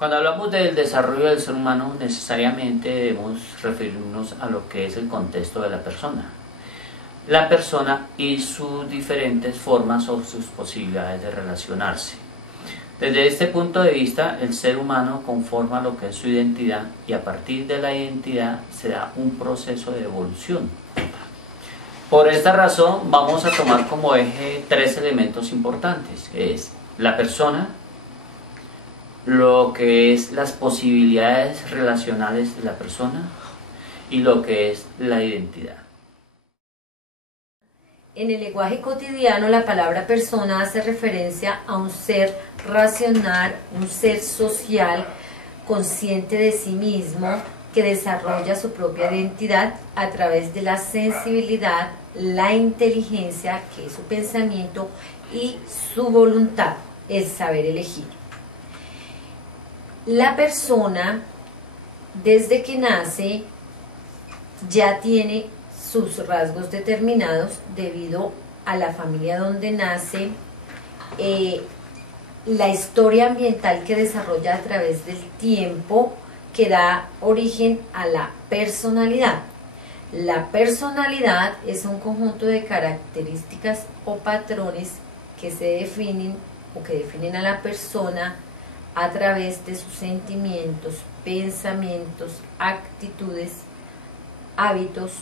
Cuando hablamos del desarrollo del ser humano, necesariamente debemos referirnos a lo que es el contexto de la persona. La persona y sus diferentes formas o sus posibilidades de relacionarse. Desde este punto de vista, el ser humano conforma lo que es su identidad y a partir de la identidad se da un proceso de evolución. Por esta razón vamos a tomar como eje tres elementos importantes, que es la persona, lo que es las posibilidades relacionales de la persona y lo que es la identidad. En el lenguaje cotidiano, la palabra persona hace referencia a un ser racional, un ser social, consciente de sí mismo, que desarrolla su propia identidad a través de la sensibilidad, la inteligencia, que es su pensamiento, y su voluntad, el saber elegir. La persona, desde que nace, ya tiene sus rasgos determinados debido a la familia donde nace, la historia ambiental que desarrolla a través del tiempo, que da origen a la personalidad. La personalidad es un conjunto de características o patrones que se definen o que definen a la persona a través de sus sentimientos, pensamientos, actitudes, hábitos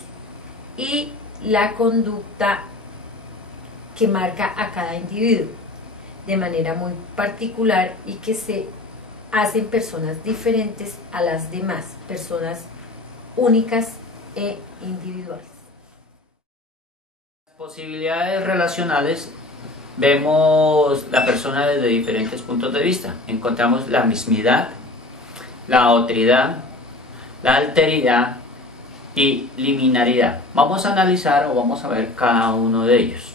y la conducta que marca a cada individuo de manera muy particular y que se hacen personas diferentes a las demás, personas únicas e individuales. Posibilidades relacionales. Vemos la persona desde diferentes puntos de vista. Encontramos la mismidad, la otridad, la alteridad y liminaridad. Vamos a analizar o vamos a ver cada uno de ellos.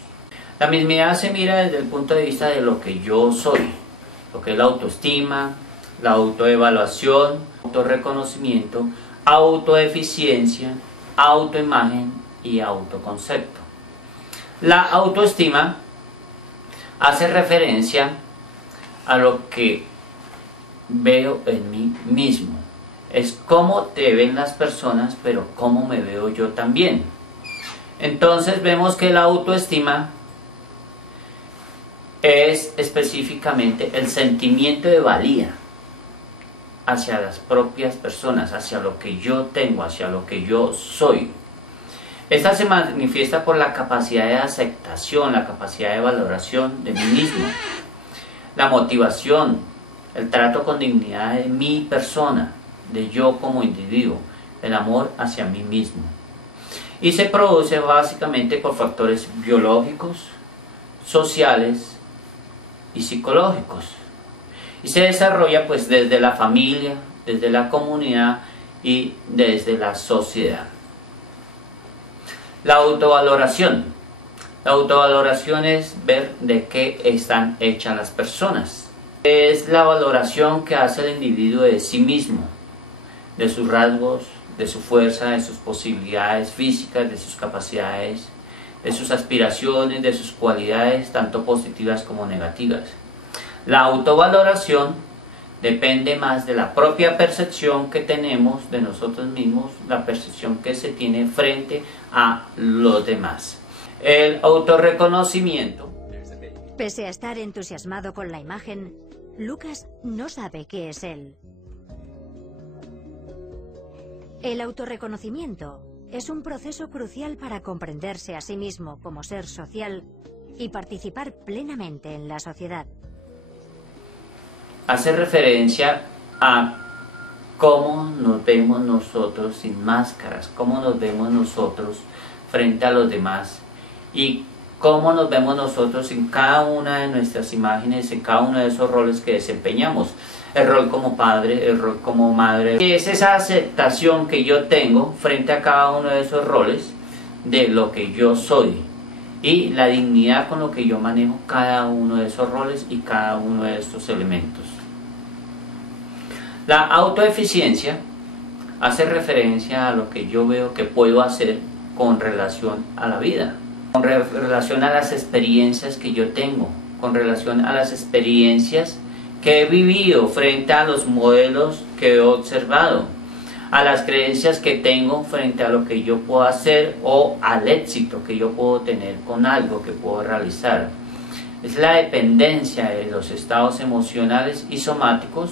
La mismidad se mira desde el punto de vista de lo que yo soy, lo que es la autoestima, la autoevaluación, autorreconocimiento, autoeficiencia, autoimagen y autoconcepto. La autoestima hace referencia a lo que veo en mí mismo. Es cómo te ven las personas, pero cómo me veo yo también. Entonces vemos que la autoestima es específicamente el sentimiento de valía hacia las propias personas, hacia lo que yo tengo, hacia lo que yo soy. Esta se manifiesta por la capacidad de aceptación, la capacidad de valoración de mí mismo, la motivación, el trato con dignidad de mi persona, de yo como individuo, el amor hacia mí mismo. Y se produce básicamente por factores biológicos, sociales y psicológicos. Y se desarrolla pues desde la familia, desde la comunidad y desde la sociedad. La autovaloración. La autovaloración es ver de qué están hechas las personas. Es la valoración que hace el individuo de sí mismo, de sus rasgos, de su fuerza, de sus posibilidades físicas, de sus capacidades, de sus aspiraciones, de sus cualidades, tanto positivas como negativas. La autovaloración depende más de la propia percepción que tenemos de nosotros mismos, la percepción que se tiene frente a los demás. El autorreconocimiento. Pese a estar entusiasmado con la imagen, Lucas no sabe qué es él. El autorreconocimiento es un proceso crucial para comprenderse a sí mismo como ser social y participar plenamente en la sociedad. Hace referencia a cómo nos vemos nosotros sin máscaras, cómo nos vemos nosotros frente a los demás y cómo nos vemos nosotros en cada una de nuestras imágenes, en cada uno de esos roles que desempeñamos. El rol como padre, el rol como madre. Es esa aceptación que yo tengo frente a cada uno de esos roles de lo que yo soy y la dignidad con lo que yo manejo cada uno de esos roles y cada uno de estos elementos. La autoeficiencia hace referencia a lo que yo veo que puedo hacer con relación a la vida, con relación a las experiencias que yo tengo, con relación a las experiencias que he vivido frente a los modelos que he observado, a las creencias que tengo frente a lo que yo puedo hacer o al éxito que yo puedo tener con algo que puedo realizar. Es la dependencia de los estados emocionales y somáticos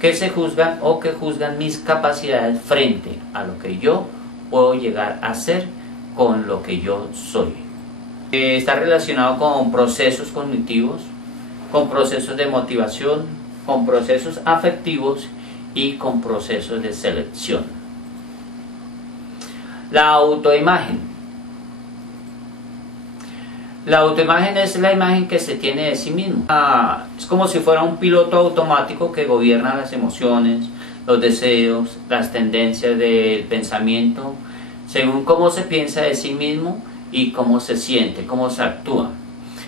que se juzgan o que juzgan mis capacidades frente a lo que yo puedo llegar a hacer con lo que yo soy. Está relacionado con procesos cognitivos, con procesos de motivación, con procesos afectivos y con procesos de selección. La autoimagen. La autoimagen es la imagen que se tiene de sí mismo. Es como si fuera un piloto automático que gobierna las emociones, los deseos, las tendencias del pensamiento, según cómo se piensa de sí mismo y cómo se siente, cómo se actúa.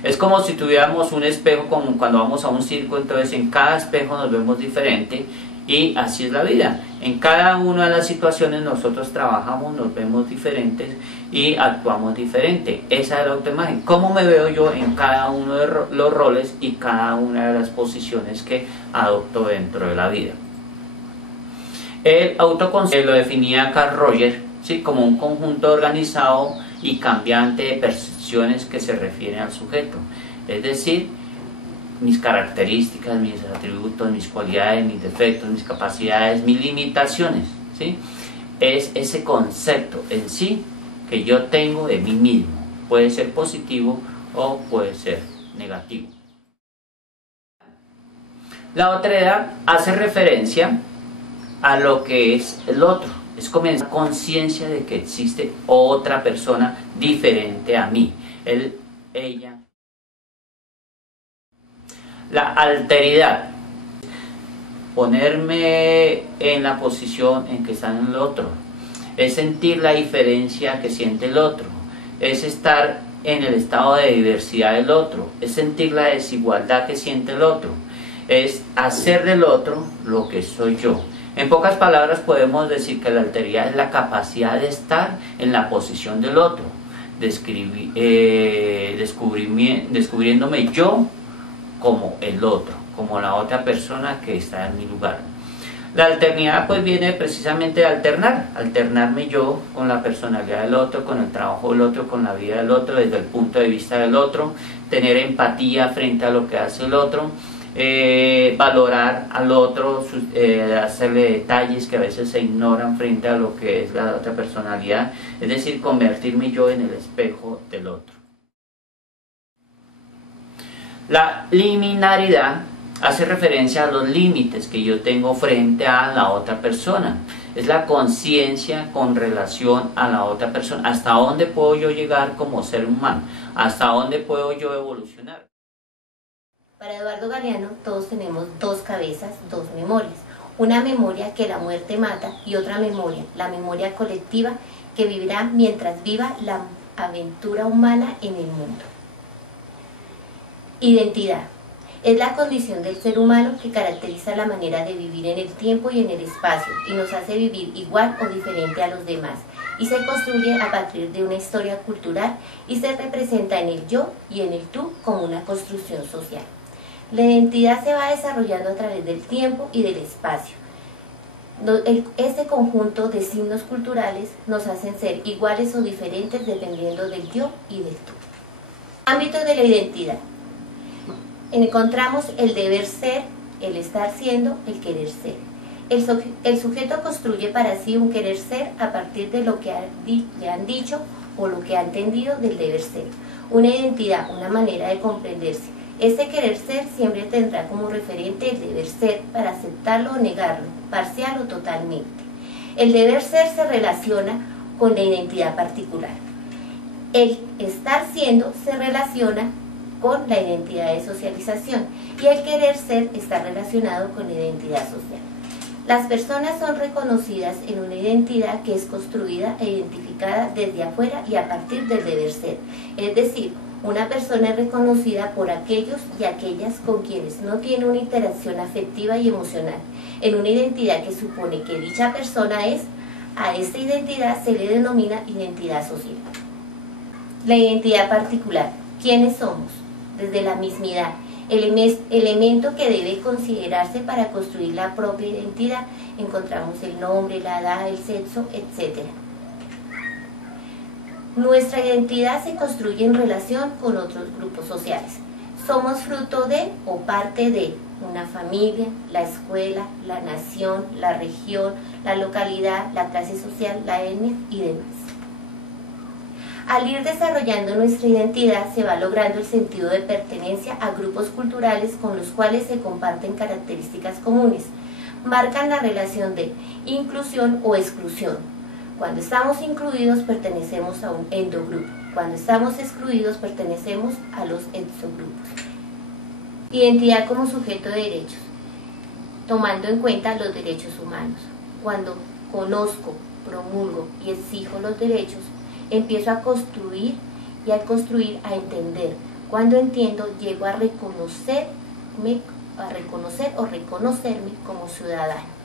Es como si tuviéramos un espejo, como cuando vamos a un circo, entonces en cada espejo nos vemos diferente. Y así es la vida. En cada una de las situaciones nosotros trabajamos, nos vemos diferentes y actuamos diferente. Esa es la autoimagen. ¿Cómo me veo yo en cada uno de los roles y cada una de las posiciones que adopto dentro de la vida? El autoconcepto lo definía Carl Rogers, ¿sí?, como un conjunto organizado y cambiante de percepciones que se refieren al sujeto. Es decir, mis características, mis atributos, mis cualidades, mis defectos, mis capacidades, mis limitaciones, ¿sí? Es ese concepto en sí que yo tengo de mí mismo. Puede ser positivo o puede ser negativo. La otredad hace referencia a lo que es el otro. Es comenzar conciencia de que existe otra persona diferente a mí. Él, ella. La alteridad, ponerme en la posición en que está el otro, es sentir la diferencia que siente el otro, es estar en el estado de diversidad del otro, es sentir la desigualdad que siente el otro, es hacer del otro lo que soy yo. En pocas palabras podemos decir que la alteridad es la capacidad de estar en la posición del otro, descubriéndome yo como el otro, como la otra persona que está en mi lugar. La alternidad pues viene precisamente de alternarme yo con la personalidad del otro, con el trabajo del otro, con la vida del otro, desde el punto de vista del otro, tener empatía frente a lo que hace el otro, valorar al otro, hacerle detalles que a veces se ignoran frente a lo que es la otra personalidad, es decir, convertirme yo en el espejo del otro. La liminaridad hace referencia a los límites que yo tengo frente a la otra persona. Es la conciencia con relación a la otra persona. ¿Hasta dónde puedo yo llegar como ser humano? ¿Hasta dónde puedo yo evolucionar? Para Eduardo Galeano, todos tenemos dos cabezas, dos memorias. Una memoria que la muerte mata y otra memoria, la memoria colectiva, que vivirá mientras viva la aventura humana en el mundo. Identidad. Es la condición del ser humano que caracteriza la manera de vivir en el tiempo y en el espacio y nos hace vivir igual o diferente a los demás, y se construye a partir de una historia cultural y se representa en el yo y en el tú como una construcción social. La identidad se va desarrollando a través del tiempo y del espacio. Este conjunto de signos culturales nos hacen ser iguales o diferentes dependiendo del yo y del tú. Ámbitos de la identidad. Encontramos el deber ser, el estar siendo, el querer ser. El sujeto construye para sí un querer ser a partir de lo que le han dicho o lo que ha entendido del deber ser. Una identidad, una manera de comprenderse. Este querer ser siempre tendrá como referente el deber ser para aceptarlo o negarlo, parcial o totalmente. El deber ser se relaciona con la identidad particular. El estar siendo se relaciona con la identidad de socialización y el querer ser está relacionado con la identidad social. Las personas son reconocidas en una identidad que es construida e identificada desde afuera y a partir del deber ser, es decir, una persona es reconocida por aquellos y aquellas con quienes no tiene una interacción afectiva y emocional, en una identidad que supone que dicha persona es. A esta identidad se le denomina identidad social. La identidad particular. ¿Quiénes somos? Desde la mismidad. Elemento que debe considerarse para construir la propia identidad. Encontramos el nombre, la edad, el sexo, etc. Nuestra identidad se construye en relación con otros grupos sociales. Somos fruto de o parte de una familia, la escuela, la nación, la región, la localidad, la clase social, la etnia y demás. Al ir desarrollando nuestra identidad se va logrando el sentido de pertenencia a grupos culturales con los cuales se comparten características comunes. Marcan la relación de inclusión o exclusión. Cuando estamos incluidos pertenecemos a un endogrupo. Cuando estamos excluidos pertenecemos a los exogrupos. Identidad como sujeto de derechos, tomando en cuenta los derechos humanos. Cuando conozco, promulgo y exijo los derechos, empiezo a construir y al construir a entender. Cuando entiendo, llego a reconocerme o reconocerme como ciudadano.